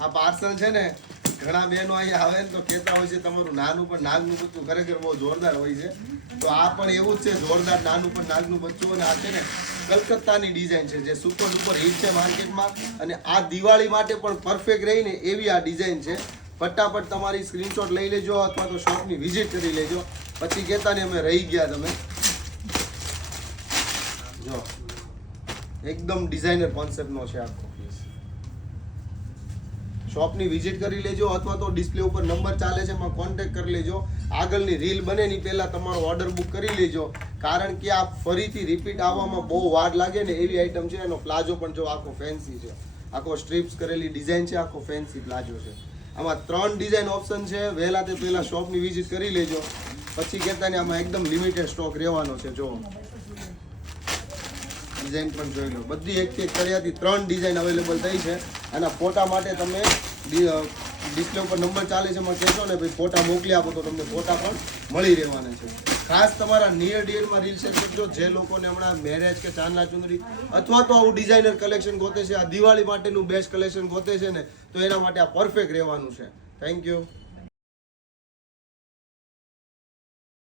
આ પાર્સલ છે ને ઘણા બહેનો અહીંયા આવે ને તો કહેતા હોય છે તમારું નાનું પણ નાગનું બચ્ચું ખરેખર બહુ જોરદાર હોય છે. તો આ પણ એવું જ છે, જોરદાર નાનું પણ નાગનું બચ્ચું. અને આ છે ને કલકત્તાની ડિઝાઇન છે જે સુપર ડુપર હિટ છે માર્કેટમાં. અને આ દિવાળી માટે પણ પરફેક્ટ રહીને એવી આ ડિઝાઇન છે. ફટાફટ તમારી સ્ક્રીનશોટ લઈ લેજો અથવા તો શોપની વિઝિટ કરી લેજો. પછી કહેતા ને અમે રહી ગયા તમે. જો એકદમ ડિઝાઇનર કોન્સેપ્ટનો છે આખો પીસ. શોપની વિઝિટ કરી લેજો અથવા તો ડિસ્પ્લે ઉપર નંબર ચાલે છે એમાં કોન્ટેક્ટ કરી લેજો. આગળની રીલ બને ની પહેલા તમારો ઓર્ડર બુક કરી લેજો, કારણ કે આ ફરીથી રિપીટ આવવામાં બહુ વાર લાગે ને એવી આઈટમ છે. એનો પ્લાઝો પણ જો આખો ફેન્સી છે, આખો સ્ટ્રીપ્સ કરેલી ડિઝાઇન છે, આખો ફેન્સી પ્લાઝો છે. આમાં 3 ડિઝાઇન ઓપ્શન છે. વહેલા તે પહેલા શોપની વિઝિટ કરી લેજો. પછી કહેતા ને આમાં એકદમ લિમિટેડ સ્ટોક રહેવાનો છે. જો ડિઝાઇન પણ જોઈ લો, બધી એક કર્યાથી 3 ડિઝાઇન અવેલેબલ થઈ છે. આના ફોટા માટે તમે ડિસ્પ્લે ઉપર નંબર ચાલે છે એમાં કહેશો ને ભાઈ ફોટા મોકલી આપો તો તમને ફોટા પણ મળી રહેવાના છે. ખાસ તમારા નિયર ડિયરમાં રીલ શેર કરજો જે લોકોને હમણાં મેરેજ કે ચાંદલા ચુંદડી અથવા તો આવું ડિઝાઇનર કલેક્શન ગોતે છે, આ દિવાળી માટેનું બેસ્ટ કલેક્શન ગોતે છે ને, તો એના માટે આ પરફેક્ટ રહેવાનું છે. Thank you.